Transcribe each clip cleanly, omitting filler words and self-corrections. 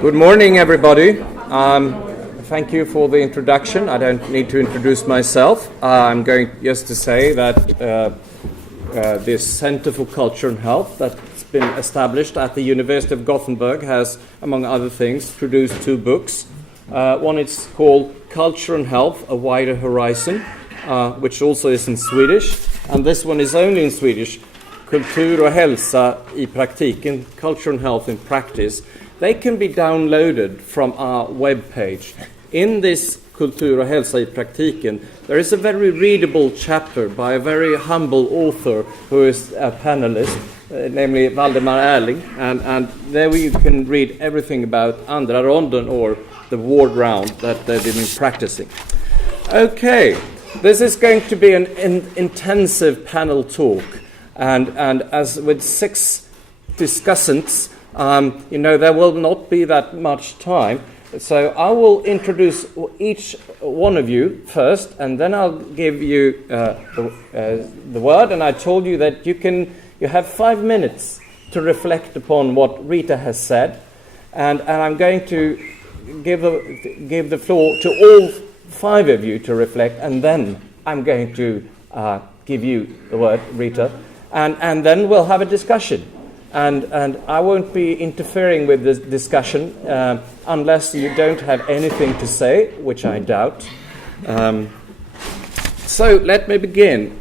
Good morning, everybody. Thank you for the introduction. I don't need to introduce myself. I'm going just to say that this Center for Culture and Health that's been established at the University of Gothenburg has, among other things, produced two books. One is called Culture and Health, A Wider Horizon, which also is in Swedish. And this one is only in Swedish, Kultur och hälsa I praktiken, Culture and Health in Practice. They can be downloaded from our webpage. In this Kultur och hälsa I praktiken, there is a very readable chapter by a very humble author who is a panelist, namely Valdemar Erling, and there you can read everything about andra ronden, or the ward round that they've been practicing. Okay, this is going to be an intensive panel talk, and as with 6 discussants, there will not be that much time. So I will introduce each one of you first, and then I'll give you the word. And I told you that you have 5 minutes to reflect upon what Rita has said, and I'm going to give the floor to all 5 of you to reflect, and then I'm going to give you the word, Rita, and then we'll have a discussion. And I won't be interfering with this discussion unless you don't have anything to say, which I doubt. So let me begin.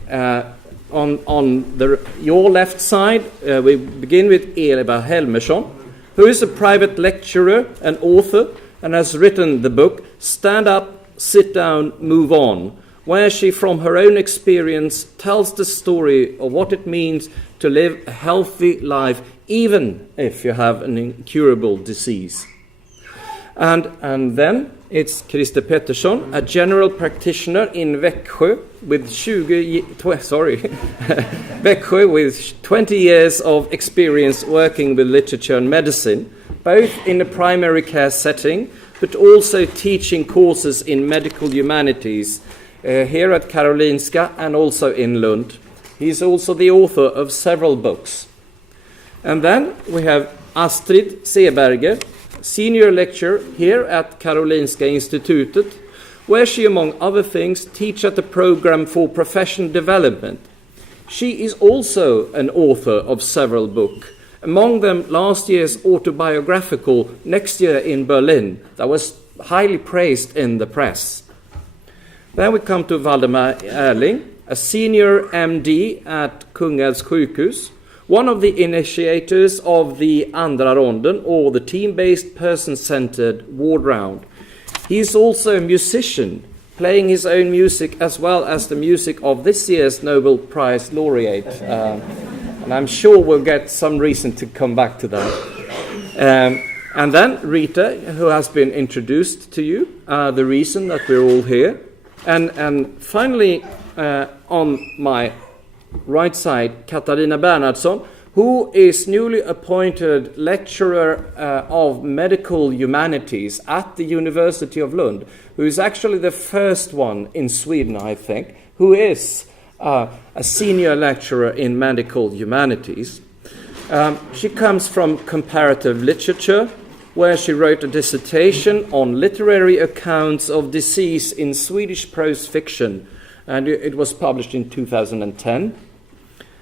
On your left side, we begin with Eva Helmersson, who is a private lecturer and author and has written the book Stand Up, Sit Down, Move On, where she, from her own experience, tells the story of what it means to live a healthy life, even if you have an incurable disease. And then it's Petersson, a general practitioner in Växjö with 20 years of experience working with literature and medicine, both in a primary care setting, but also teaching courses in medical humanities here at Karolinska and also in Lund. He's also the author of several books. And then we have Astrid Seeberger, senior lecturer here at Karolinska Institutet, where she, among other things, teaches at the program for professional development. She is also an author of several books, among them last year's autobiographical Next Year in Berlin, that was highly praised in the press. Then we come to Valdemar Erling, a senior MD at Kungälvs sjukhus, one of the initiators of the andra ronden, or the team-based, person-centered ward round. He is also a musician, playing his own music as well as the music of this year's Nobel Prize laureate. And I'm sure we'll get some reason to come back to that. And then Rita, who has been introduced to you, the reason that we're all here. And finally, on my right side, Katarina Bernhardsson, who is newly appointed lecturer of medical humanities at the University of Lund, who is actually the first one in Sweden, I think, who is a senior lecturer in medical humanities. She comes from comparative literature, where she wrote a dissertation on literary accounts of disease in Swedish prose fiction, and it was published in 2010.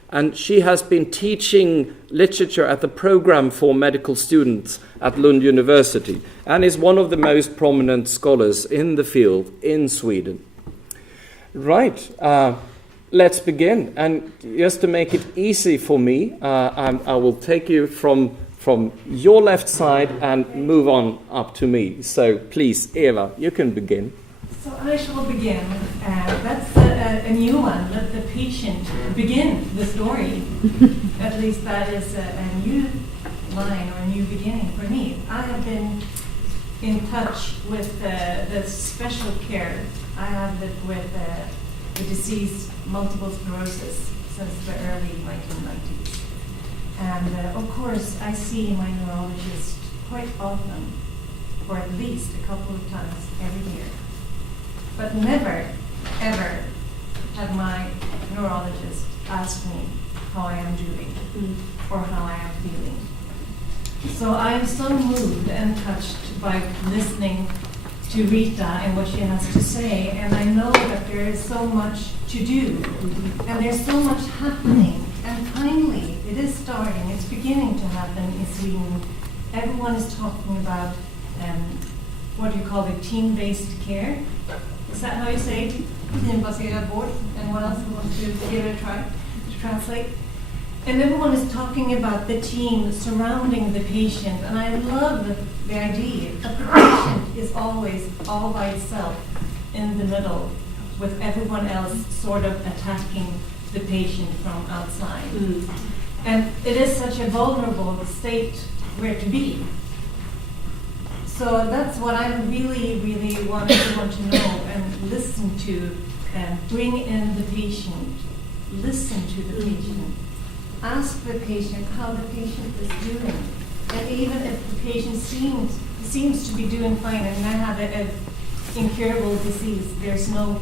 And she has been teaching literature at the program for medical students at Lund University, and is one of the most prominent scholars in the field in Sweden. Right, let's begin. And just to make it easy for me, I will take you from your left side and move on up to me. So please, Eva, you can begin. So I shall begin. That's a new one. Let the patient begin the story. At least that is a new line or a new beginning for me. I have been in touch with the special care. I have lived with the disease multiple sclerosis since the early 1990s. And of course, I see my neurologist quite often, or at least a couple of times every year. But never, ever had my neurologist asked me how I am doing or how I am feeling. So I am so moved and touched by listening to Rita and what she has to say, and I know that there is so much to do, and there's so much happening, and finally it is starting, it's beginning to happen in Sweden. Everyone is talking about what do you call it, team-based care? Is that how you say it? Teambaserad vård. Anyone else who wants to give it a try to translate? And everyone is talking about the team surrounding the patient, and I love the idea that the patient is always all by itself in the middle, with everyone else sort of attacking the patient from outside. And it is such a vulnerable state where to be. So that's what I really, really want everyone to know and listen to, and bring in the patient, listen to the patient. Ask the patient how the patient is doing. And even if the patient seems to be doing fine, and I have an incurable disease, there's no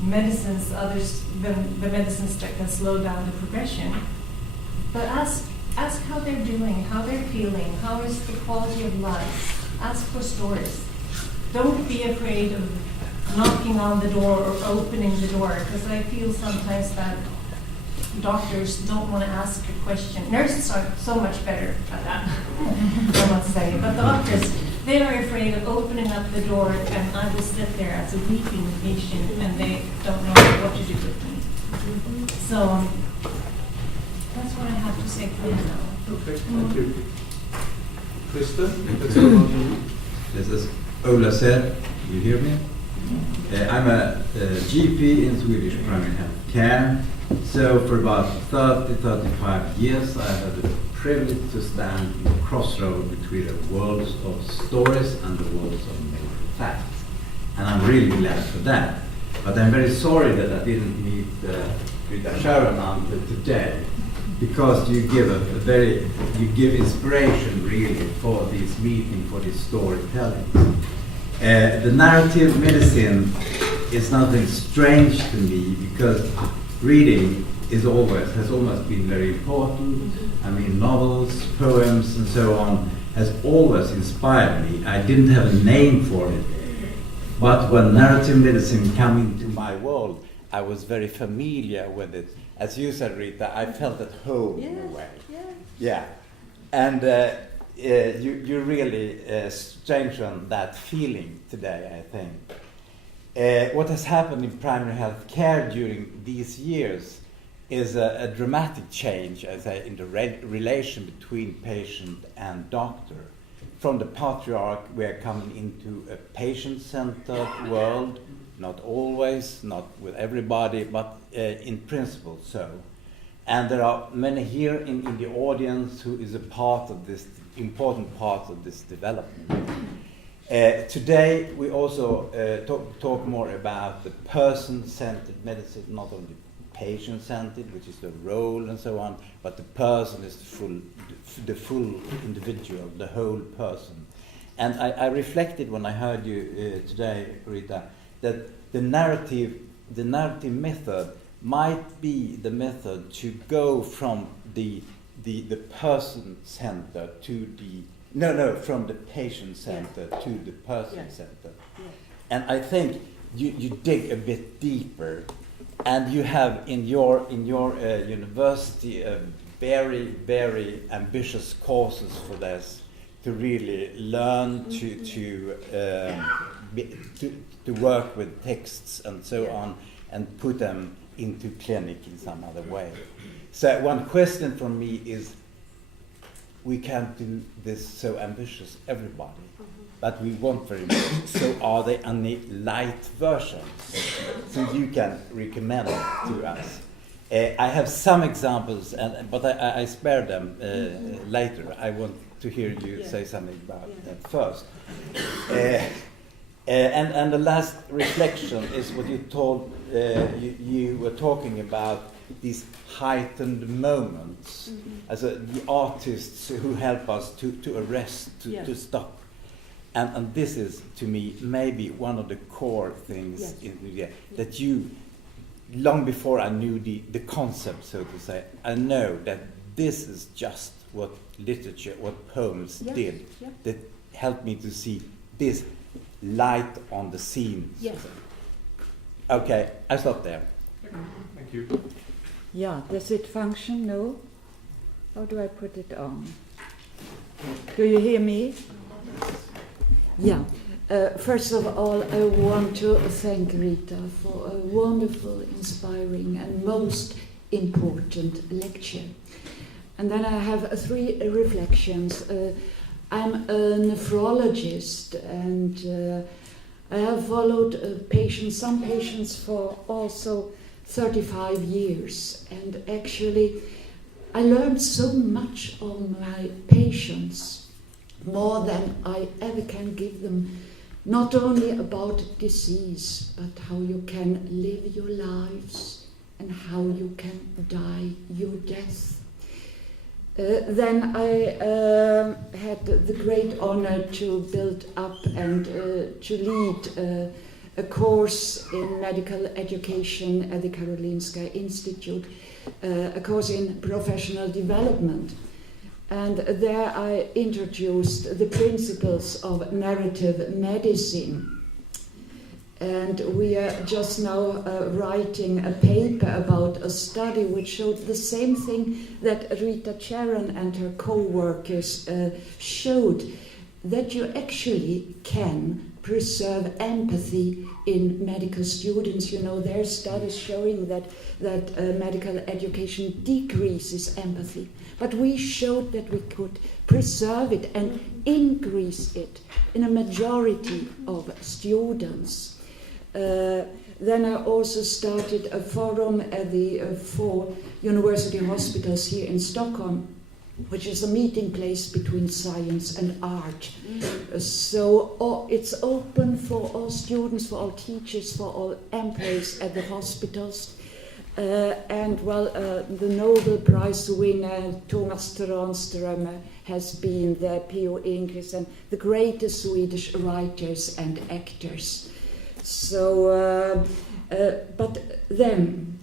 medicines others than the medicines that can slow down the progression. But ask how they're doing, how they're feeling, how is the quality of life. Ask for stories. Don't be afraid of knocking on the door or opening the door, because I feel sometimes that doctors don't want to ask a question. Nurses are so much better at that, I must say. But doctors, they are afraid of opening up the door, and I will sit there as a weeping patient, and they don't know what to do with me. So that's what I have to say for now. Okay, thank you. Krista, let's go on to you. This is Ola said. You hear me? I'm a GP in Swedish primary health care. So for about 35 years, I had the privilege to stand in the crossroad between the worlds of stories and the worlds of medical facts. And I'm really glad for that. But I'm very sorry that I didn't meet Rita Charon until today, because you give inspiration really for this meeting, for this storytelling. The narrative medicine is nothing strange to me, because reading has almost been very important. I mean, novels, poems, and so on has always inspired me. I didn't have a name for it, but when narrative medicine came into my world, I was very familiar with it. As you said, Rita, I felt at home in a way. Yeah. And you really strengthened that feeling today, I think. What has happened in primary health care during these years is a dramatic change, I say, in the relation between patient and doctor. From the patriarch, we are coming into a patient-centered world. Not always, not with everybody, but in principle so. And there are many here in the audience who is a part of this, important part of this development. Today we also talk more about the person-centered medicine, not only patient-centered, which is the role and so on, but the person is the full individual, the whole person. And I reflected when I heard you today, Rita, that the narrative method might be the method to go from the person center to from the patient center to the person center. And I think you dig a bit deeper, and you have in your university very, very ambitious courses for this, to really learn to work with texts and so on, and put them into clinic in some other way. So one question from me is, we can't do this so ambitious, everybody, but we want very much. So are there any light versions so you can recommend to us? I have some examples, but I spare them later. I want to hear you say something about that first. And the last reflection is what you told, you were talking about these heightened moments, as the artists who help us to arrest, to stop. And this is, to me, maybe one of the core things that you, long before I knew the concept, so to say, I know that this is just what literature, what poems Yes, did, yeah. that helped me to see this light on the scene. Yes. Okay, I stop there. Thank you. Yeah, does it function? No? How do I put it on? Do you hear me? Yeah. First of all, I want to thank Rita for a wonderful, inspiring, and most important lecture. And then I have 3 reflections. I'm a nephrologist, and I have followed some patients for also 35 years. And actually, I learned so much of my patients, more than I ever can give them, not only about disease, but how you can live your lives and how you can die your death. Then I had the great honor to build up and to lead a course in medical education at the Karolinska Institute, a course in professional development. And there I introduced the principles of narrative medicine. And we are just now writing a paper about a study which showed the same thing that Rita Charon and her co-workers showed, that you actually can preserve empathy in medical students. You know, there are studies showing that medical education decreases empathy. But we showed that we could preserve it and increase it in a majority of students. Then I also started a forum at the 4 university hospitals here in Stockholm, which is a meeting place between science and art. So it's open for all students, for all teachers, for all employees at the hospitals. The Nobel Prize winner Thomas Tranströmer has been there, P.O. Enquist, and the greatest Swedish writers and actors. So, but then,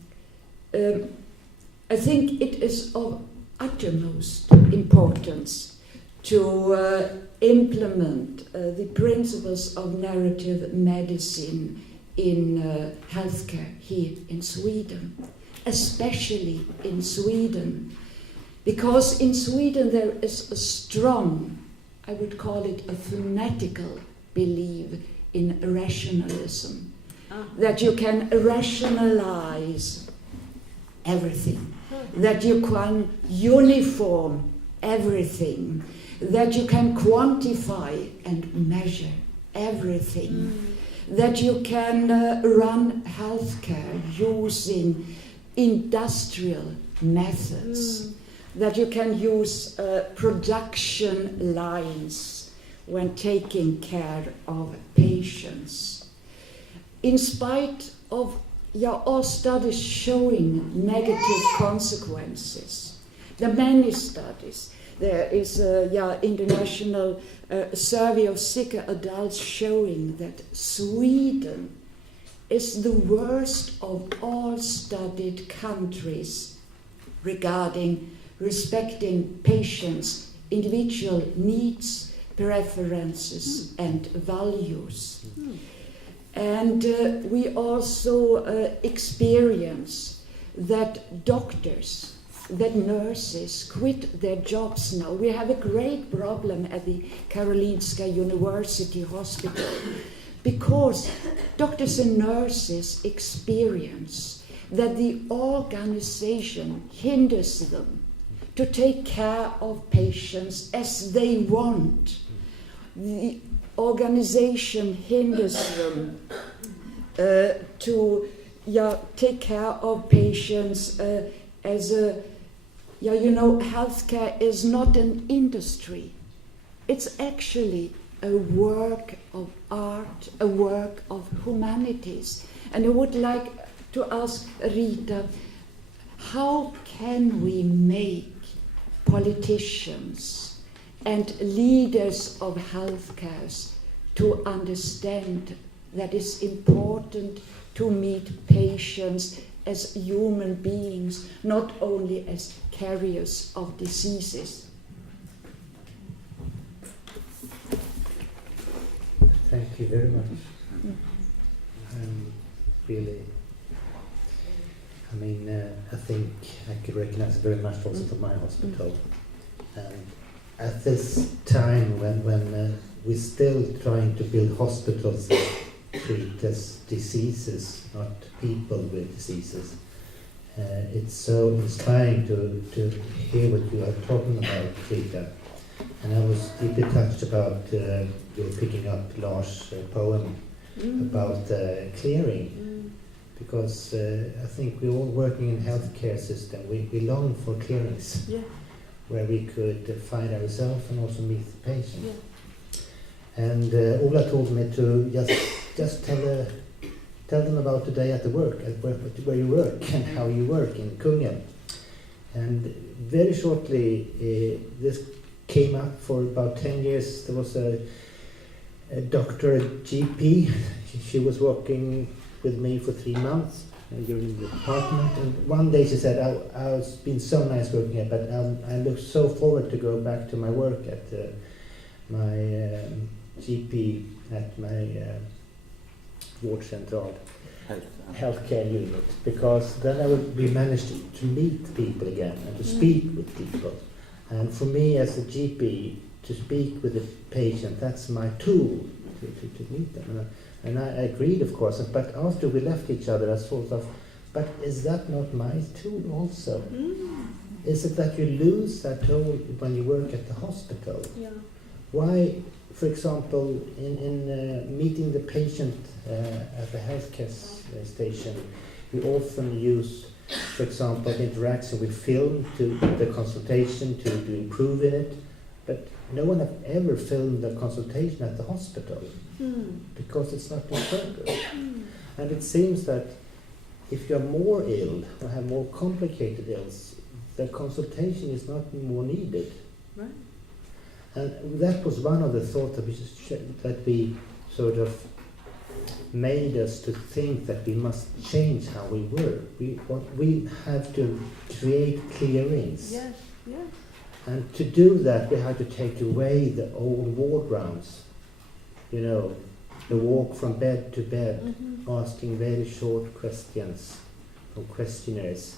I think it is of uttermost importance to implement the principles of narrative medicine in healthcare here in Sweden, especially in Sweden, because in Sweden there is a strong, I would call it a fanatical belief in rationalism, that you can rationalize everything, that you can uniform everything, that you can quantify and measure everything, that you can run healthcare using industrial methods, that you can use production lines when taking care of patients. In spite of all studies showing negative consequences, there are many studies. There is a international survey of sicker adults showing that Sweden is the worst of all studied countries regarding respecting patients' individual needs, preferences, and values. And we also experience that doctors, that nurses quit their jobs now. We have a great problem at the Karolinska University Hospital because doctors and nurses experience that the organization hinders them to take care of patients as they want. The organization hinders them to take care of patients as a, healthcare is not an industry. It's actually a work of art, a work of humanities. And I would like to ask Rita, how can we make politicians and leaders of healthcare to understand that it's important to meet patients as human beings, not only as carriers of diseases? Thank you very much. Really, I think I could recognize it very much also from my hospital. And at this time when we're still trying to build hospitals that treat as diseases, not people with diseases, it's so inspiring to hear what you are talking about, Rita. And I was deeply touched about your picking up Lars' poem about clearing, because I think we're all working in healthcare system. We long for clearings, where we could find ourselves and also meet the patient. And Ola told me to just tell them about the day at the work, where you work and how you work in Kungälv. And very shortly, this came up. For about 10 years. There was a doctor, a GP. She was working with me for 3 months during the department. And one day she said, "It's been so nice working here, but I look so forward to go back to my work at my GP at my vårdcentral healthcare unit, because then I would be managed to meet people again and to speak with people. And for me as a GP, to speak with the patient, that's my tool to meet them. And I agreed, of course, but after we left each other, I sort of, but is that not my tool also? Is it that you lose that tool when you work at the hospital? Why, for example, in meeting the patient at the healthcare station, we often use, for example, interaction with film to the consultation to improve in it, but no one have ever filmed the consultation at the hospital because it's not in progress. And it seems that if you're more ill or have more complicated ills, the consultation is not more needed. Right. And that was one of the thoughts that we sort of made us to think that we must change how we work. We have to create clearings. Yes, yes. And to do that, we have to take away the old ward rounds. You know, the walk from bed to bed, asking very short questions or questionnaires,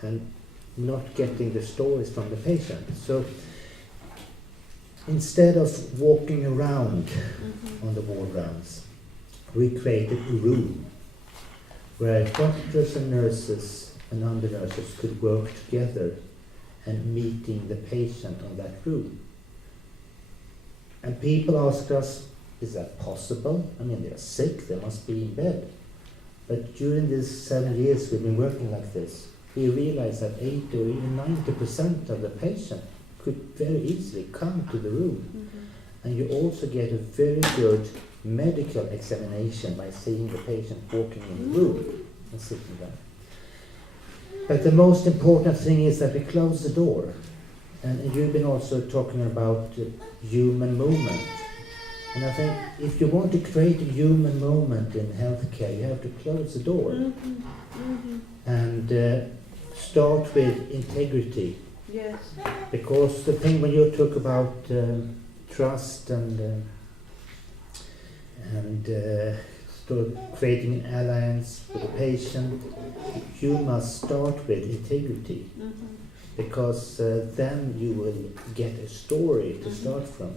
and not getting the stories from the patient. So instead of walking around on the ward rounds, we created a room where doctors and nurses and under-nurses could work together and meeting the patient on that room. And people asked us, is that possible? I mean, they're sick, they must be in bed. But during these 7 years we've been working like this, we realized that 80 or even 90% of the patient could very easily come to the room. And you also get a very good medical examination by seeing the patient walking in the room and sitting there. But the most important thing is that we close the door. And you've been also talking about human movement. And I think if you want to create a human movement in healthcare, you have to close the door. And start with integrity. Yes. Because the thing when you talk about trust and start creating an alliance with the patient, you must start with integrity, because then you will get a story to start from.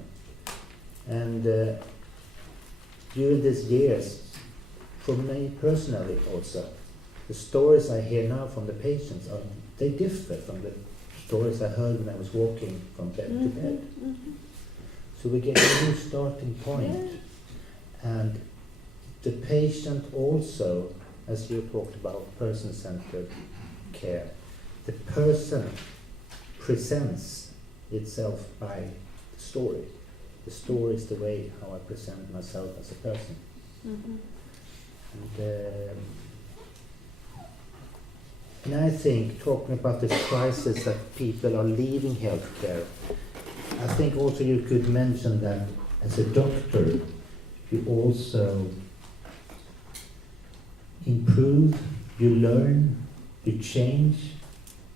And during these years, for me personally also, the stories I hear now from the patients they differ from the stories I heard when I was walking from bed to bed. So we get a new starting point. And the patient also, as you talked about, person-centered care, the person presents itself by the story. The story is the way how I present myself as a person. And I think, talking about this crisis that people are leaving healthcare, I think also you could mention that as a doctor, you also improve, you learn, you change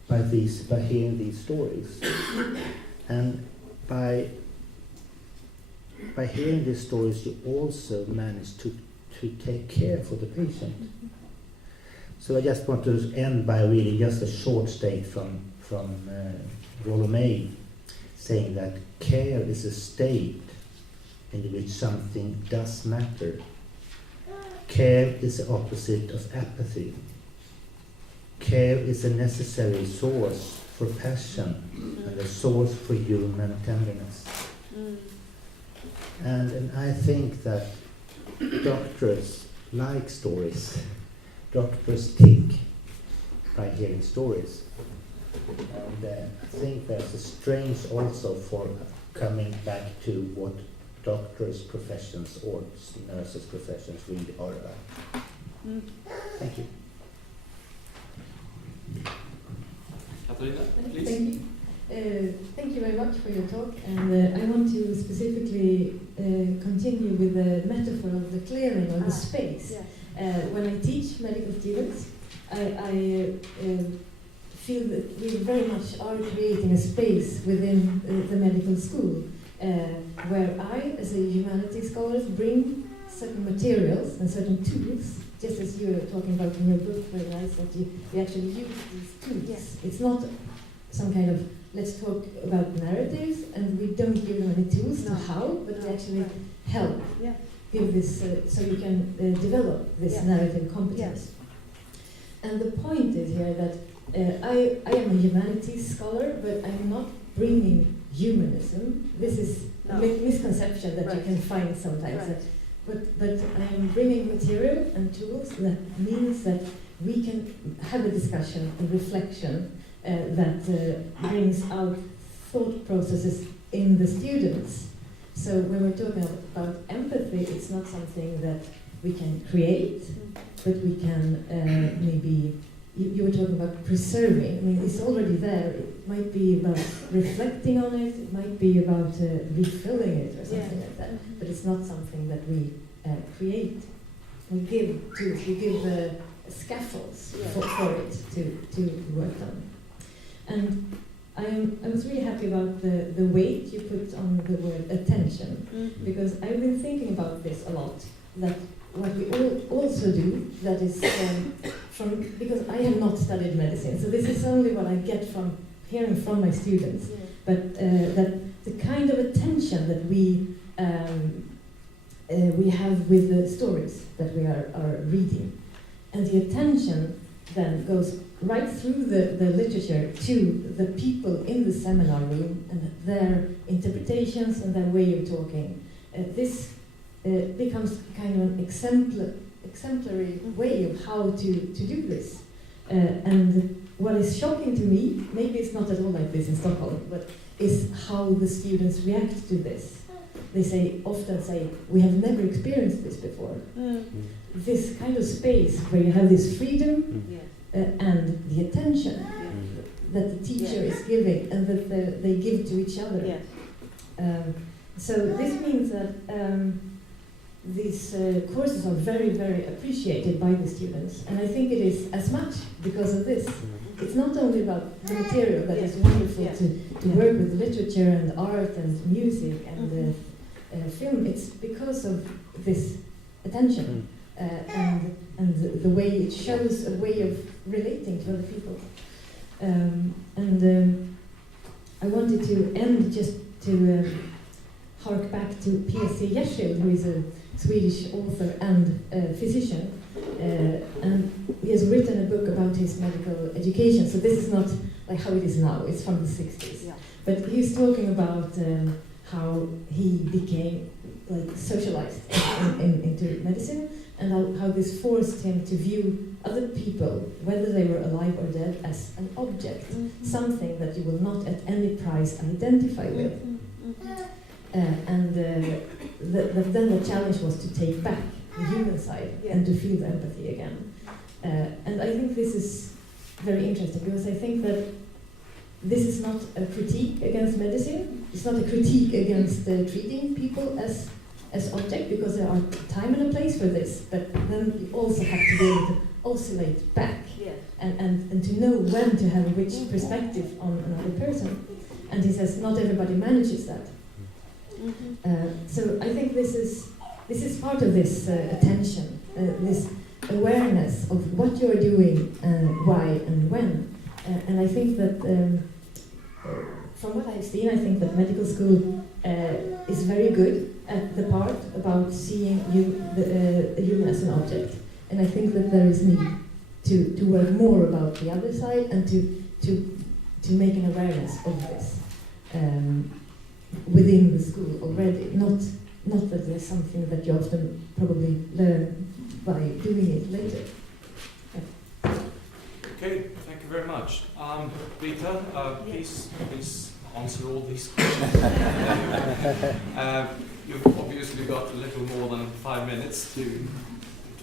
by hearing these stories. And by by hearing these stories, you also manage to take care for the patient. So I just want to end by reading just a short state from Rollo May, saying that care is a state in which something does matter. Care is the opposite of apathy. Care is a necessary source for passion and a source for human tenderness. And I think that doctors like stories. Doctors tick by hearing stories. And I think there's a strange also for coming back to what doctors' professions or nurses' professions really are about. Thank you. Katarina, please. Thank you. Thank you very much for your talk, and I want to specifically continue with the metaphor of the clearing or the space. When I teach medical students, I feel that we very much are creating a space within the medical school where I, as a humanities scholar, bring certain materials and certain tools, just as you were talking about in your book, very nice, that you actually use these tools. Yes. It's not some kind of, let's talk about narratives, and we don't give them any tools to how, but we actually help give this, so you can develop this narrative competence. And the point is here that I am a humanities scholar, but I'm not bringing humanism. This is a misconception that you can find sometimes. But I am bringing material and tools that means that we can have a discussion, a reflection that brings out thought processes in the students. So when we're talking about empathy, it's not something that we can create, but we can maybe, you were talking about preserving. I mean, it's already there. It might be about reflecting on it, it might be about refilling it or something like that, but it's not something that we create. We give tools, we give scaffolds for it to work on. And I was really happy about the weight you put on the word attention, because I've been thinking about this a lot, that what we also do, that is because I have not studied medicine, so this is only what I get from hearing from my students, but that the kind of attention that we have with the stories that we are reading, and the attention then goes right through the literature to the people in the seminar room and their interpretations and their way of talking. This becomes kind of an exemplary way of how to do this. And what is shocking to me, maybe it's not at all like this in Stockholm, but is how the students react to this. They often say, we have never experienced this before. This kind of space where you have this freedom and the attention that the teacher is giving and that they give to each other. So this means that these courses are very, very appreciated by the students, and I think it is as much because of this. It's not only about the material that is wonderful to work with literature and art and music and film. It's because of this attention and the way it shows a way of relating to other people. I wanted to end just to hark back to P.S.C. Jersild, who is a Swedish author and physician, and he has written a book about his medical education. So this is not like how it is now; it's from the 60s. But he's talking about how he became like socialized into medicine, and how this forced him to view other people, whether they were alive or dead, as an object, something that you will not at any price identify with. And then the challenge was to take back the human side and to feel empathy again. And I think this is very interesting, because I think that this is not a critique against medicine. It's not a critique against treating people as object, because there are time and a place for this. But then you also have to be able to oscillate back and to know when to have which perspective on another person. And he says not everybody manages that. So I think this is part of this attention, this awareness of what you're doing, why and when. And I think that from what I've seen, I think that medical school is very good at the part about seeing the human as an object. And I think that there is need to work more about the other side and to make an awareness of this within the school already. Not that there's something that you often probably learn by doing it later. Okay, thank you very much. Rita, please answer all these questions. You've obviously got a little more than 5 minutes to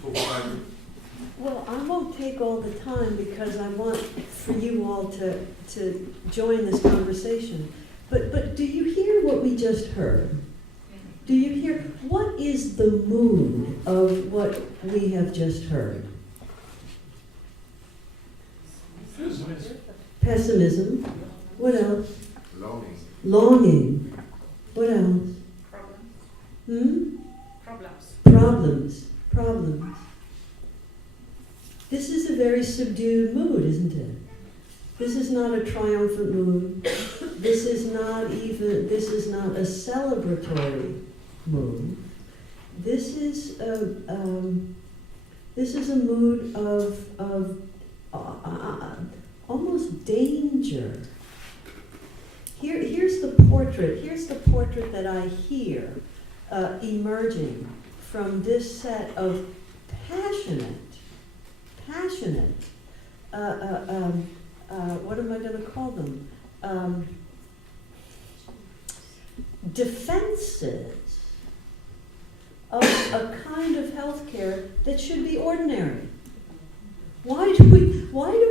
talk about it. Well, I won't take all the time because I want for you all to join this conversation. But do you hear what we just heard? Do you hear? What is the mood of what we have just heard? Pessimism. What else? Longing. What else? Problems. This is a very subdued mood, isn't it? This is not a triumphant mood. This is not a celebratory mood. This is a mood of almost danger. Here's the portrait. Here's the portrait that I hear emerging from this set of passionate. What am I going to call them? Defenses of a kind of healthcare that should be ordinary. Why do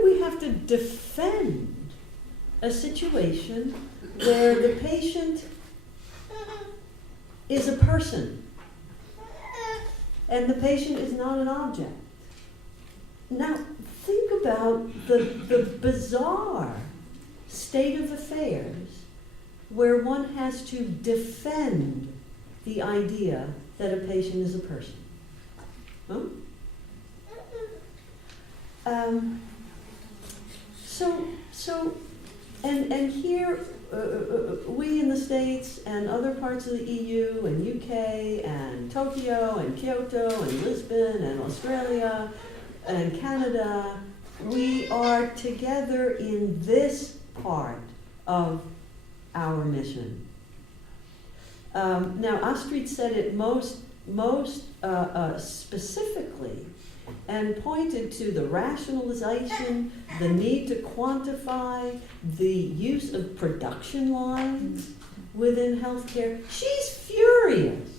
we have to defend a situation where the patient is a person and the patient is not an object? Now, think about the bizarre state of affairs where one has to defend the idea that a patient is a person. Huh? And here, we in the States and other parts of the EU and UK and Tokyo and Kyoto and Lisbon and Australia and Canada, we are together in this part of our mission. Now, Astrid said it most specifically and pointed to the rationalization, the need to quantify, the use of production lines within healthcare. She's furious.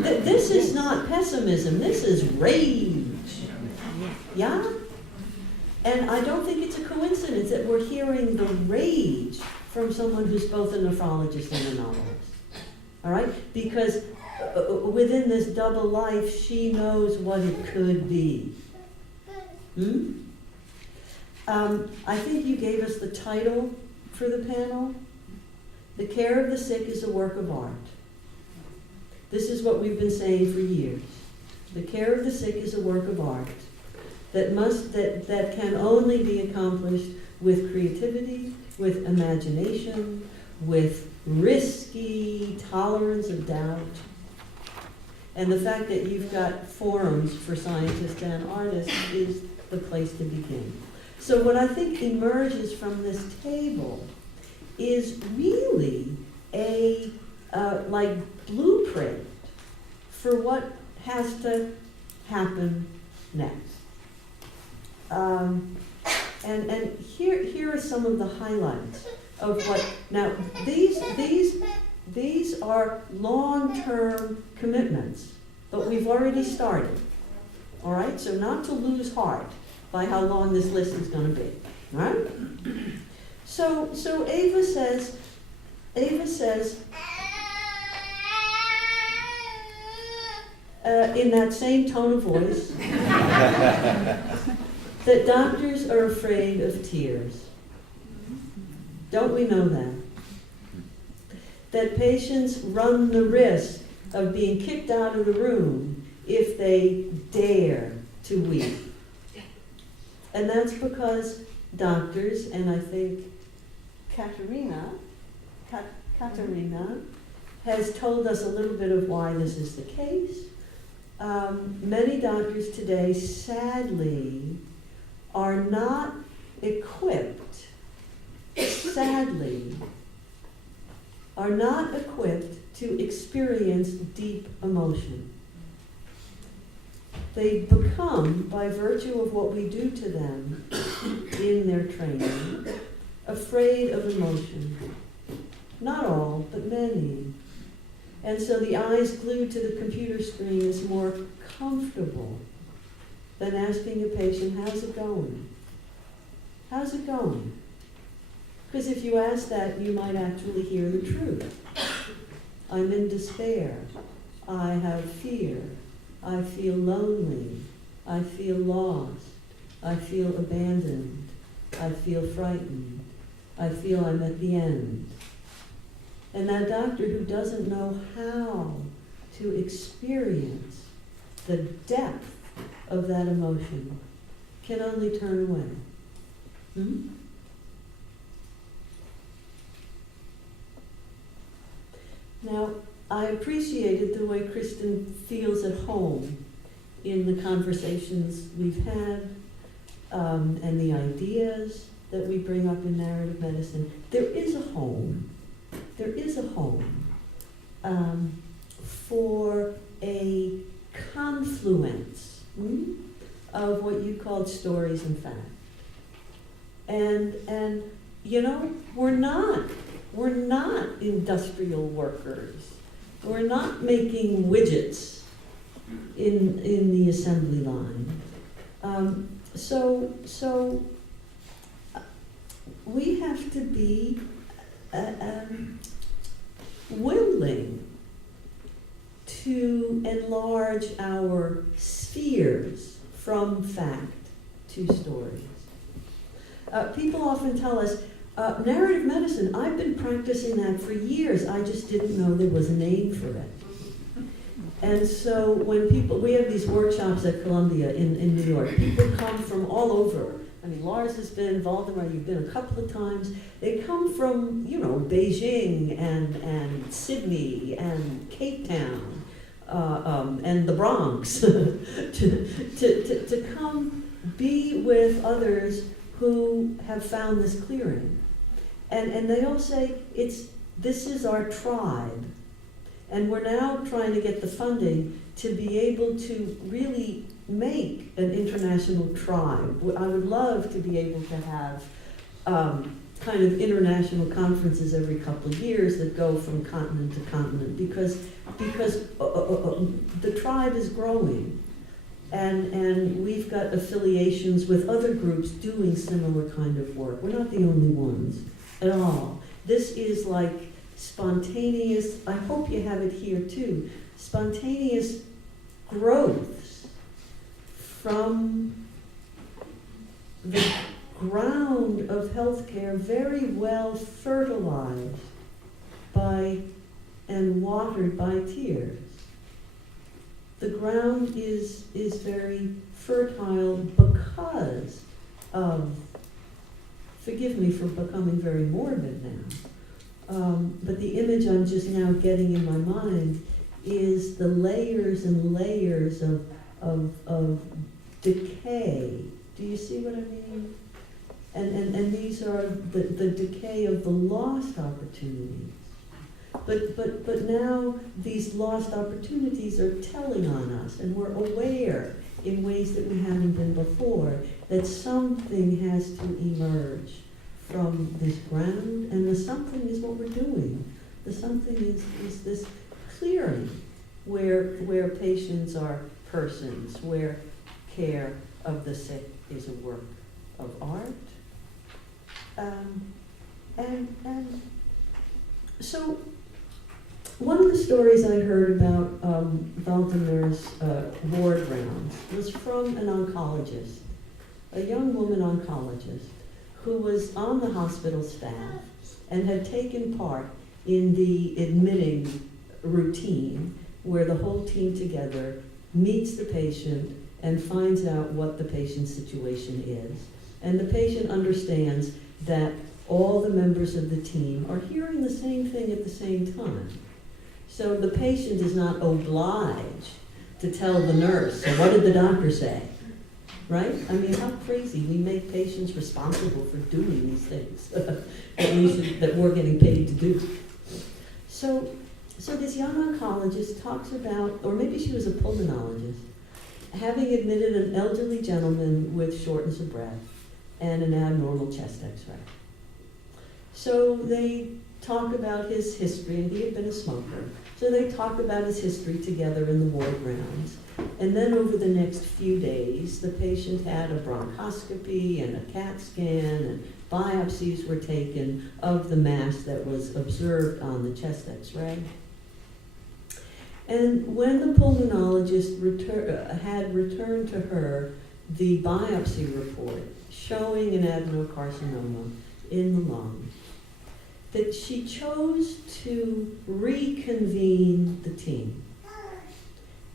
This is not pessimism, this is rage. Yeah? And I don't think it's a coincidence that we're hearing the rage from someone who's both a nephrologist and a novelist. All right? Because within this double life, she knows what it could be. I think you gave us the title for the panel. The care of the sick is a work of art. This is what we've been saying for years. The care of the sick is a work of art that can only be accomplished with creativity, with imagination, with risky tolerance of doubt. And the fact that you've got forums for scientists and artists is the place to begin. So what I think emerges from this table is really a blueprint for what has to happen next. And here are some of the highlights of what. Now these are long-term commitments, but we've already started. All right, so not to lose heart by how long this list is going to be. Right? So Eva says. In that same tone of voice, that doctors are afraid of tears. Don't we know that? that patients run the risk of being kicked out of the room if they dare to weep. And that's because doctors, and I think Katarina has told us a little bit of why this is the case. Many doctors today, sadly, are not equipped, to experience deep emotion. They become, by virtue of what we do to them in their training, afraid of emotion. Not all, but many. And so the eyes glued to the computer screen is more comfortable than asking a patient, how's it going? How's it going? Because if you ask that, you might actually hear the truth. I'm in despair. I have fear. I feel lonely. I feel lost. I feel abandoned. I feel frightened. I feel I'm at the end. And that doctor who doesn't know how to experience the depth of that emotion can only turn away. Now, I appreciated the way Kristen feels at home in the conversations we've had and the ideas that we bring up in narrative medicine. There is a home for a confluence of what you called stories and fact. And you know, we're not industrial workers. We're not making widgets in the assembly line. So we have to be willing to enlarge our spheres from fact to stories. People often tell us, narrative medicine, I've been practicing that for years, I just didn't know there was a name for it. And so when we have these workshops at Columbia in New York, people come from all over. I mean, Lars has been, Valdemar, you've been a couple of times. They come from, Beijing and Sydney and Cape Town and the Bronx to come be with others who have found this clearing. And they all say, this is our tribe. And we're now trying to get the funding to be able to really make an international tribe. I would love to be able to have kind of international conferences every couple of years that go from continent to continent because the tribe is growing. And we've got affiliations with other groups doing similar kind of work. We're not the only ones at all. This is like spontaneous, I hope you have it here too, spontaneous growths from the ground of healthcare, very well fertilized by and watered by tears. The ground is very fertile because of, forgive me for becoming very morbid now, but the image I'm just now getting in my mind is the layers and layers of decay. Do you see what I mean? And these are the decay of the lost opportunities. But now these lost opportunities are telling on us, and we're aware in ways that we haven't been before that something has to emerge from this ground, and the something is what we're doing. The something is this clearing where patients are persons, where care of the sick is a work of art. And so one of the stories I heard about Valdemar's ward rounds was from an oncologist, a young woman oncologist, who was on the hospital staff and had taken part in the admitting routine, where the whole team together meets the patient and finds out what the patient's situation is. And the patient understands that all the members of the team are hearing the same thing at the same time. So the patient is not obliged to tell the nurse, so what did the doctor say? Right? I mean, how crazy. We make patients responsible for doing these things that we're getting paid to do. So this young oncologist talks about, or maybe she was a pulmonologist, having admitted an elderly gentleman with shortness of breath and an abnormal chest x-ray. So they talk about his history, and he had been a smoker. So they talk about his history together in the ward rounds. And then over the next few days, the patient had a bronchoscopy and a CAT scan, and biopsies were taken of the mass that was observed on the chest x-ray. And when the pulmonologist had returned to her the biopsy report showing an adenocarcinoma in the lung, that she chose to reconvene the team.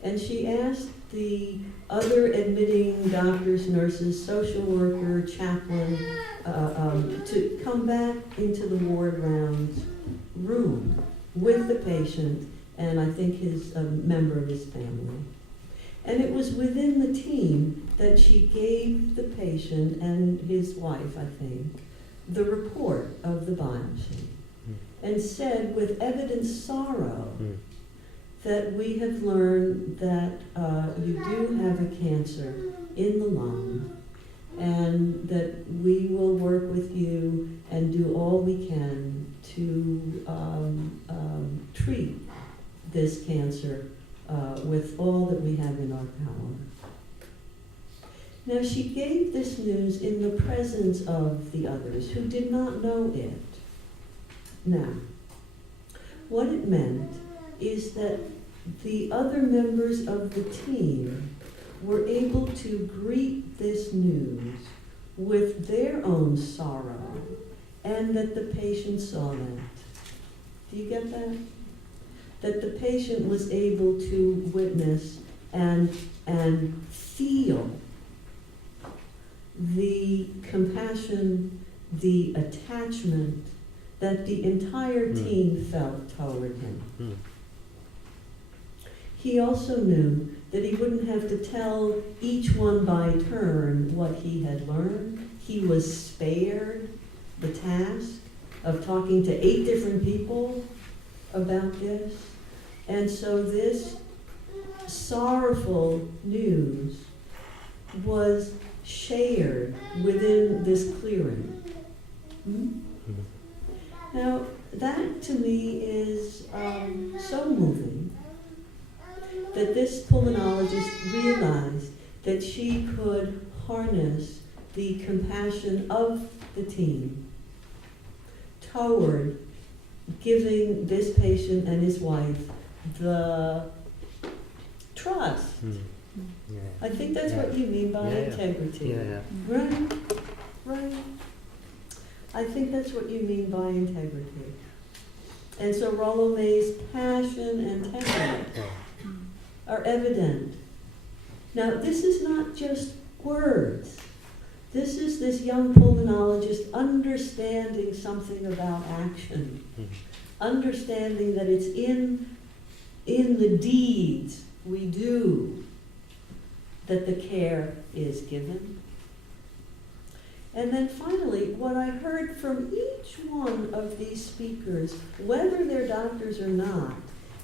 And she asked the other admitting doctors, nurses, social worker, chaplain, to come back into the ward round room with the patient and I think a member of his family. And it was within the team that she gave the patient and his wife, I think, the report of the biopsy and said with evident sorrow that we have learned that you do have a cancer in the lung and that we will work with you and do all we can to treat this cancer with all that we have in our power. Now, she gave this news in the presence of the others who did not know it. Now, what it meant is that the other members of the team were able to greet this news with their own sorrow, and that the patient saw that. Do you get that? That the patient was able to witness and feel the compassion, the attachment that the entire team felt toward him. He also knew that he wouldn't have to tell each one by turn what he had learned. He was spared the task of talking to 8 different people about this. And so this sorrowful news was shared within this clearing. Now, that to me is so moving that this pulmonologist realized that she could harness the compassion of the team toward giving this patient and his wife the trust. Yeah. I think that's what you mean by integrity. Yeah. Right. I think that's what you mean by integrity. And so Rollo May's passion and temperament are evident. Now, this is not just words. This is this young pulmonologist understanding something about action, understanding that it's in the deeds we do that the care is given. And then finally, what I heard from each one of these speakers, whether they're doctors or not,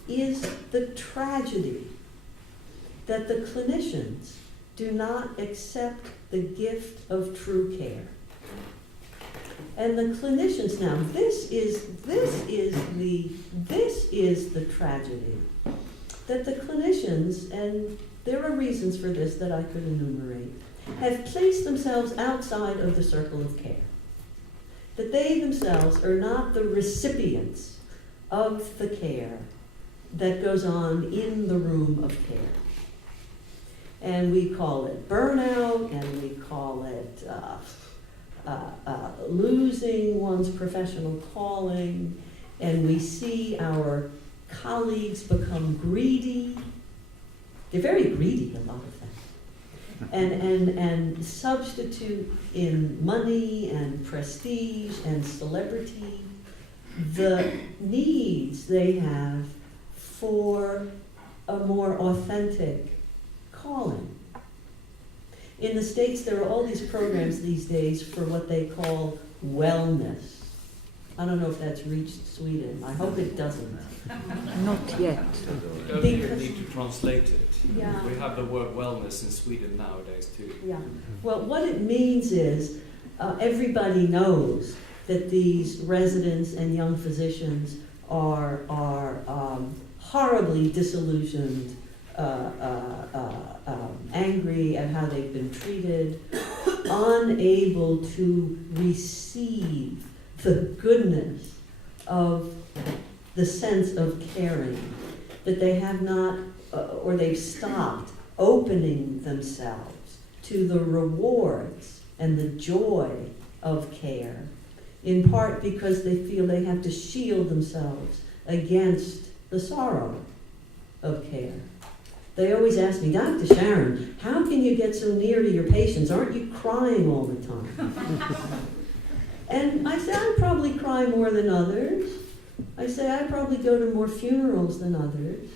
is the tragedy that the clinicians do not accept the gift of true care. And the clinicians now, this is the tragedy, that the clinicians, and there are reasons for this that I could enumerate, have placed themselves outside of the circle of care. That they themselves are not the recipients of the care that goes on in the room of care. And we call it burnout, and we call it losing one's professional calling, and we see our colleagues become greedy. They're very greedy, a lot of them. And substitute in money and prestige and celebrity the needs they have for a more authentic calling. In the States, there are all these programs these days for what they call wellness. I don't know if that's reached Sweden. I hope it doesn't. Not yet. We don't even need to translate it. Yeah. We have the word wellness in Sweden nowadays too. Yeah. Well, what it means is everybody knows that these residents and young physicians are horribly disillusioned, angry at how they've been treated, unable to receive the goodness of the sense of caring, that they have not, or they've stopped opening themselves to the rewards and the joy of care, in part because they feel they have to shield themselves against the sorrow of care. They always ask me, Dr. Charon, how can you get so near to your patients? Aren't you crying all the time? And I say, I probably cry more than others. I say, I probably go to more funerals than others.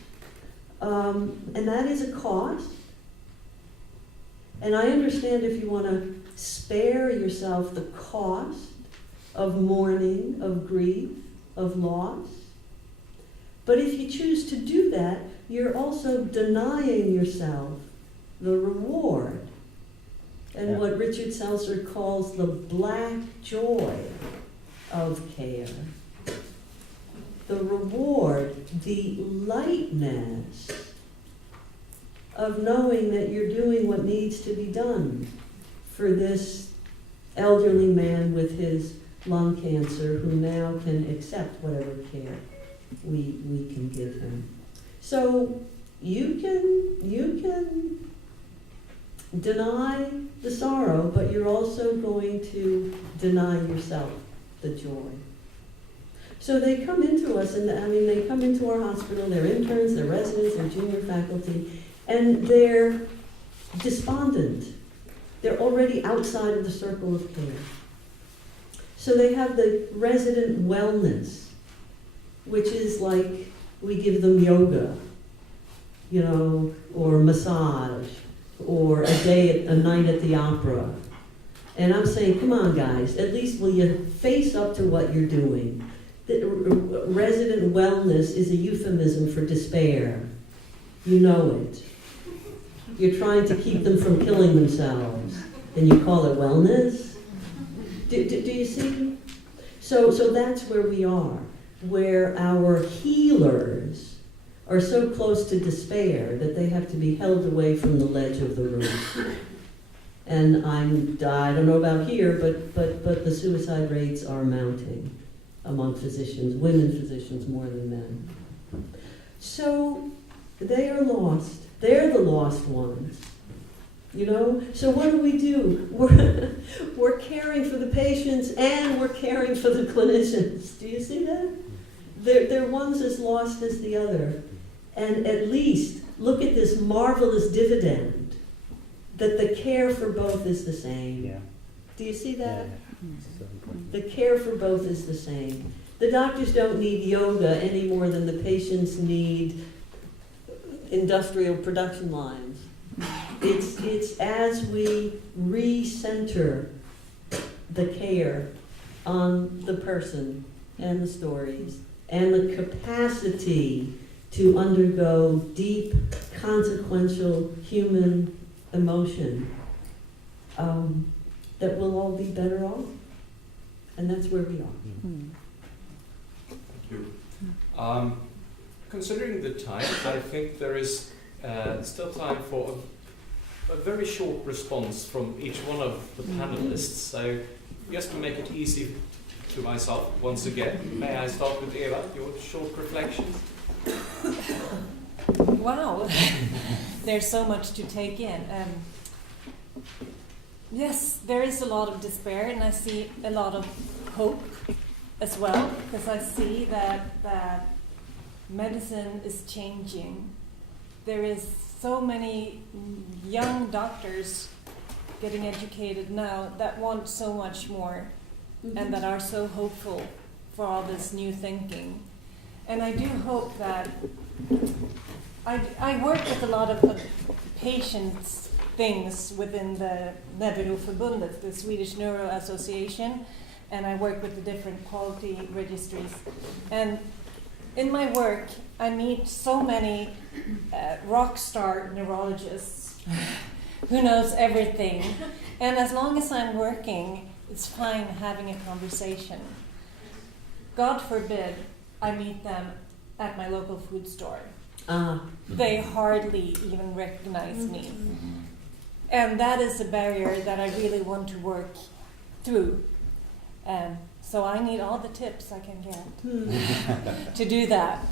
And that is a cost. And I understand if you want to spare yourself the cost of mourning, of grief, of loss. But if you choose to do that, you're also denying yourself the reward. And what Richard Seltzer calls the black joy of care. The reward, the lightness of knowing that you're doing what needs to be done for this elderly man with his lung cancer who now can accept whatever care we can give him. So you can deny the sorrow, but you're also going to deny yourself the joy. So they come into us, and they come into our hospital, they're interns, they're residents, they're junior faculty, and they're despondent. They're already outside of the circle of care. So they have the resident wellness, which is like we give them yoga, or massage, or a night at the opera. And I'm saying, come on guys, at least will you face up to what you're doing? Resident wellness is a euphemism for despair. You know it. You're trying to keep them from killing themselves, and you call it wellness? Do you see? So that's where we are, where our healers are so close to despair that they have to be held away from the ledge of the roof. And I don't know about here, but the suicide rates are mounting among physicians, women physicians more than men. So they are lost. They're the lost ones. So what do? We're caring for the patients and we're caring for the clinicians. Do you see that? They're one's as lost as the other. And at least look at this marvelous dividend that the care for both is the same. Yeah. Do you see that? Yeah. So important. The care for both is the same. The doctors don't need yoga any more than the patients need industrial production lines. It's as we recenter the care on the person and the stories and the capacity to undergo deep, consequential human emotion, that we'll all be better off. And that's where we are. Thank you. Considering the time, I think there is still time for a very short response from each one of the panelists. So just to make it easy to myself, once again, may I start with Eva, your short reflections? Wow, there's so much to take in. Yes, there is a lot of despair, and I see a lot of hope as well, because I see that medicine is changing. There is so many young doctors getting educated now that want so much more and that are so hopeful for all this new thinking. And I do hope that I work with a lot of patients things within the Neuroförbundet, the Swedish Neuro Association, and I work with the different quality registries. And in my work, I meet so many rock star neurologists who knows everything. And as long as I'm working, it's fine having a conversation. God forbid I meet them at my local food store. They hardly even recognize me. And that is a barrier that I really want to work through. So I need all the tips I can get to do that.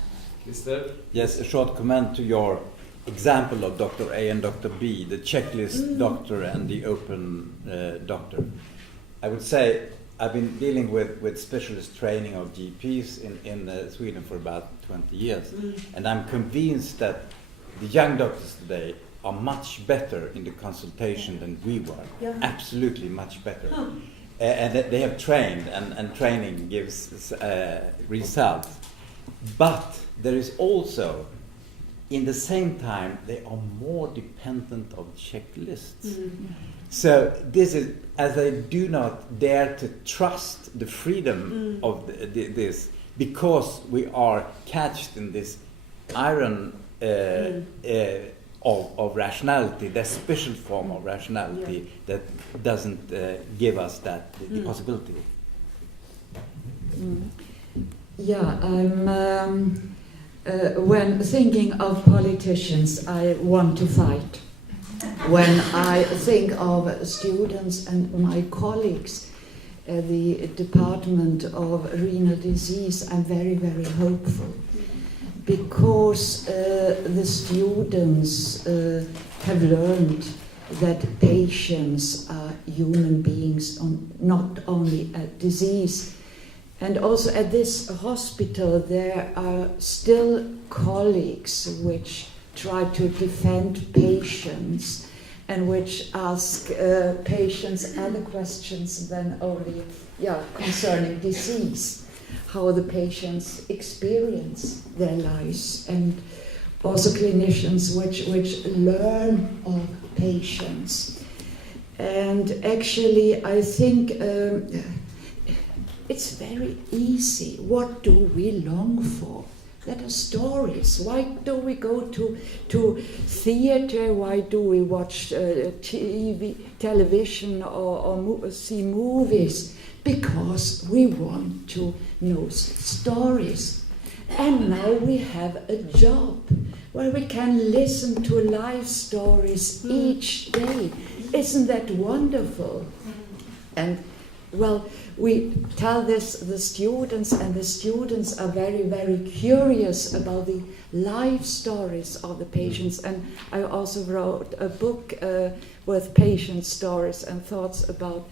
Is there? Yes, a short comment to your example of Dr. A and Dr. B, the checklist doctor and the open doctor. I would say I've been dealing with specialist training of GPs in Sweden for about 20 years. And I'm convinced that the young doctors today are much better in the consultation than we were. Yeah. Absolutely much better. And they have trained, and training gives results. But there is also, in the same time, they are more dependent on checklists. So this is, as they do not dare to trust the freedom of this, because we are catched in this iron of rationality, that special form of rationality that doesn't give us that the possibility. Yeah, I'm. When thinking of politicians, I want to fight. When I think of students and my colleagues, the Department of Renal Disease, I'm very, very hopeful. Because the students have learned that patients are human beings, not only a disease. And also at this hospital there are still colleagues which try to defend patients and which ask patients other questions than only concerning disease, how the patients experience their lives, and also clinicians which learn of patients. And actually I think it's very easy. What do we long for? That are stories. Why do we go to theater? Why do we watch television or see movies? Because we want to know stories. And now we have a job where we can listen to live stories each day. Isn't that wonderful? And well, we tell this the students, and the students are very, very curious about the life stories of the patients. And I also wrote a book with patient stories and thoughts about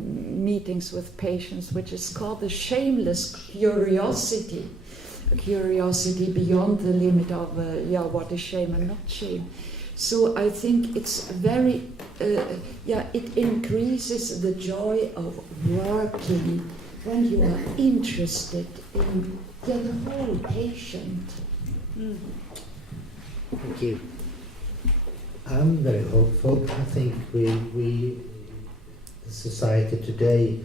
meetings with patients, which is called The Shameless Curiosity. A curiosity beyond the limit of what is shame and not shame. So I think it's very, it increases the joy of working when you are interested in the whole patient. Thank you. I'm very hopeful. I think we the society today,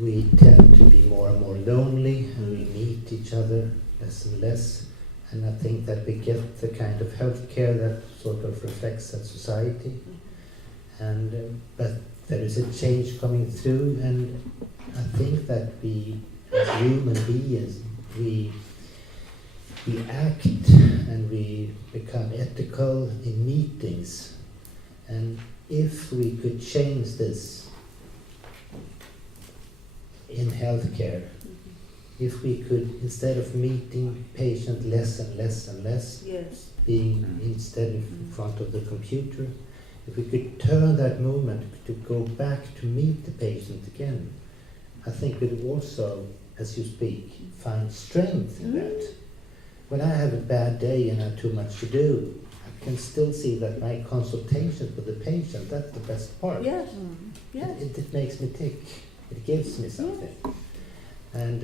we tend to be more and more lonely, and we meet each other less and less. And I think that we get the kind of healthcare that sort of reflects that society. And but there is a change coming through, and I think that we, as human beings, we act and we become ethical in meetings. And if we could change this in healthcare, if we could, instead of meeting patients less and less and less, Yes. being instead in front of the computer, if we could turn that movement to go back to meet the patient again, I think it also, as you speak, find strength in that. When I have a bad day and I have too much to do, I can still see that my consultations with the patient, that's the best part. Yes. Yes. It makes me tick. It gives me something. And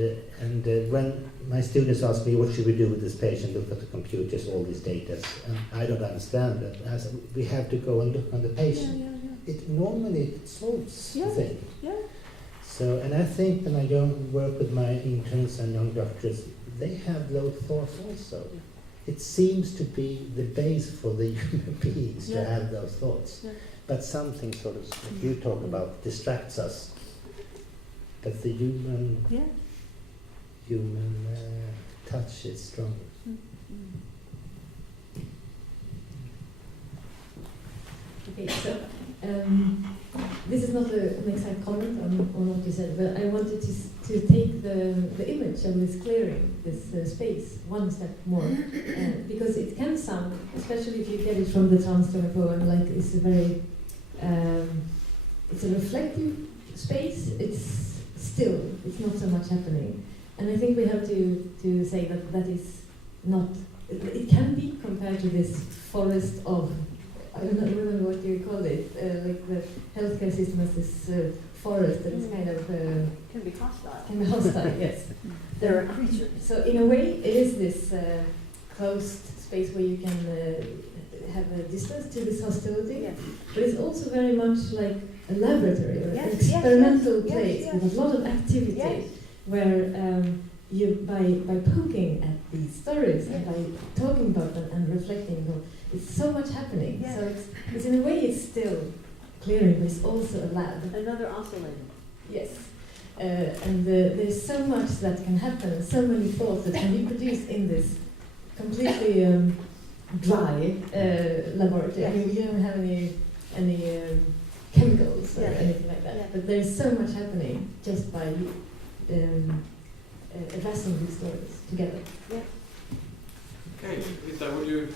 when my students ask me, what should we do with this patient, look at the computers, all these data, and I don't understand that. I said, we have to go and look on the patient. It normally solves the thing. Yeah. So, and I think when I go and work with my interns and young doctors, they have those thoughts also. It seems to be the base for the human beings to have those thoughts. Yeah. But something sort of, like you talk about, distracts us. But the human touch is stronger. Okay, so this is not an exact comment on what you said, but I wanted to take the image of this clearing, this space, one step more, because it can sound, especially if you get it from the Tranströmer poem, like it's a very, it's a reflective space. It's still, it's not so much happening, and I think we have to say that is not. It can be compared to this forest of. I don't remember what you called it, like the healthcare system as this forest that is kind of... Can be hostile. Can be hostile, yes. There are creatures. So in a way, it is this closed space where you can have a distance to this hostility, Yes. but it's also very much like a laboratory or an Yes, experimental yes, place yes. with a lot of activity, Yes. where you, by poking at these stories and by talking about them and reflecting them, it's so much happening. Yes. So it's in a way it's still clearing, but it's also a lab. Another oscillator. Yes. And there's so much that can happen, and so many thoughts that can be produced in this completely dry laboratory. I mean, we don't have any chemicals or anything like that. Yeah. But there's so much happening just by addressing these stories together. Yeah. Okay, Rita, would you...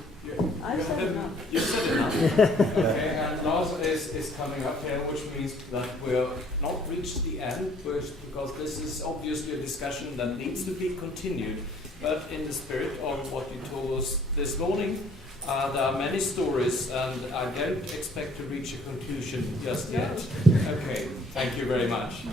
I've said enough. You've said enough. Okay, and Lars is coming up here, which means that we'll not reach the end, because this is obviously a discussion that needs to be continued. But in the spirit of what you told us this morning, there are many stories, and I don't expect to reach a conclusion just yet. Okay, thank you very much.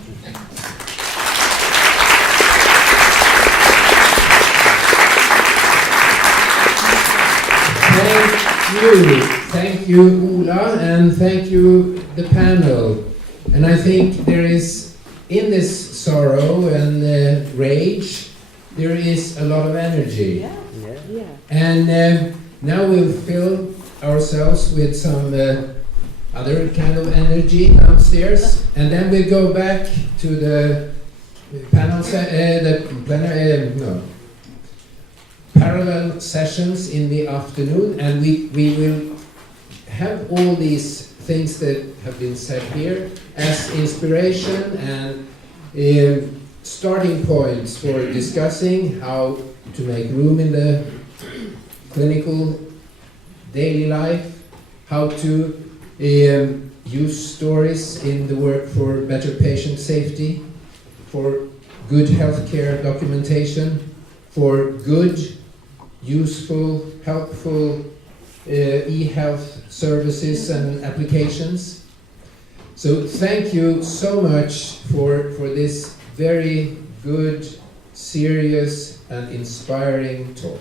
Thank you, Ola, and thank you, the panel. And I think there is, in this sorrow and rage, there is a lot of energy. Yeah. And now we'll fill ourselves with some other kind of energy downstairs, and then we go back to the panel, parallel sessions in the afternoon, and we will have all these things that have been said here as inspiration and starting points for discussing how to make room in the clinical daily life, how to use stories in the work for better patient safety, for good healthcare documentation, for good, useful, helpful e-health services and applications. So thank you so much for this very good, serious and inspiring talk.